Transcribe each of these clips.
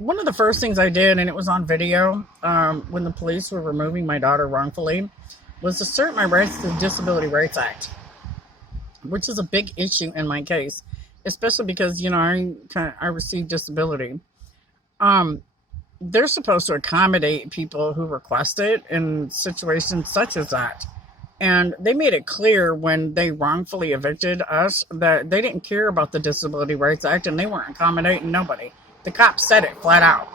One of the first things I did, and it was on video, when the police were removing my daughter wrongfully, was assert my rights to the Disability Rights Act, which is a big issue in my case, especially because I received disability. Um, they're supposed to accommodate people who request it in situations such as that. And they made it clear when they wrongfully evicted us that they didn't care about the Disability Rights Act and they weren't accommodating nobody. The cops said it flat out.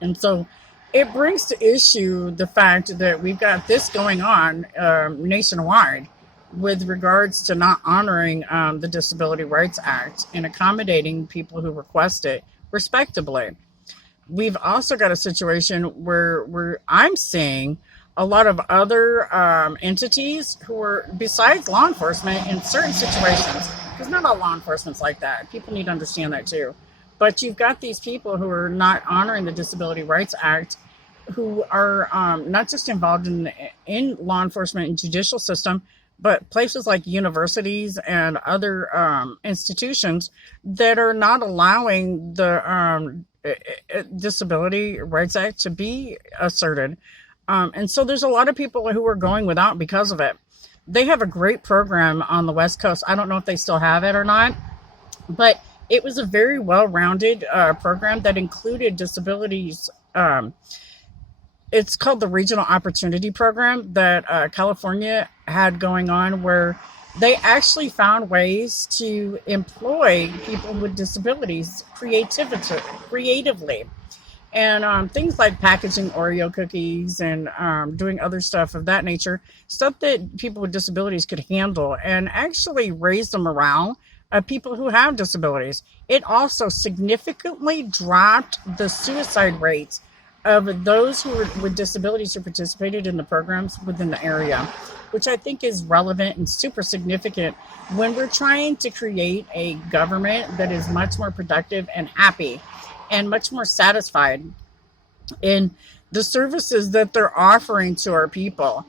And so it brings to issue the fact that we've got this going on nationwide with regards to not honoring the Disability Rights Act and accommodating people who request it respectably. We've also got a situation where I'm seeing a lot of other entities who are, besides law enforcement, in certain situations, because not all law enforcement's like that. People need to understand that too. But you've got these people who are not honoring the Disability Rights Act, who are not just involved in law enforcement and judicial system, but places like universities and other institutions that are not allowing the Disability Rights Act to be asserted. And so there's a lot of people who are going without because of it. They have a great program on the West Coast. I don't know if they still have it or not, but it was a very well-rounded program that included disabilities. It's called the Regional Opportunity Program that California had going on, where they actually found ways to employ people with disabilities creatively. And things like packaging Oreo cookies and doing other stuff of that nature, stuff that people with disabilities could handle, and actually raise the morale of people who have disabilities. It also significantly dropped the suicide rates of those with disabilities who participated in the programs within the area, which I think is relevant and super significant when we're trying to create a government that is much more productive and happy and much more satisfied in the services that they're offering to our people.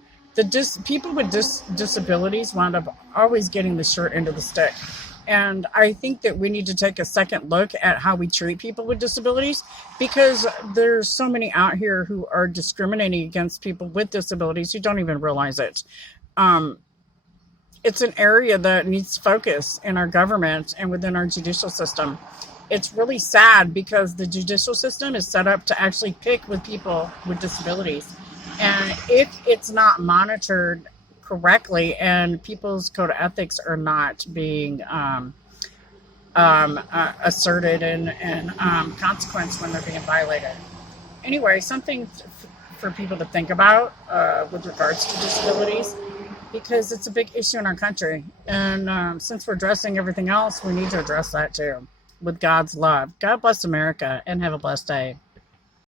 People with disabilities wind up always getting the short end of the stick. And I think that we need to take a second look at how we treat people with disabilities, because there's so many out here who are discriminating against people with disabilities who don't even realize it. It's an area that needs focus in our government and within our judicial system. It's really sad because the judicial system is set up to actually pick with people with disabilities. And if it's not monitored correctly and people's code of ethics are not being asserted and consequence when they're being violated. Anyway, something for people to think about with regards to disabilities, because it's a big issue in our country. And since we're addressing everything else, we need to address that too with God's love. God bless America, and have a blessed day.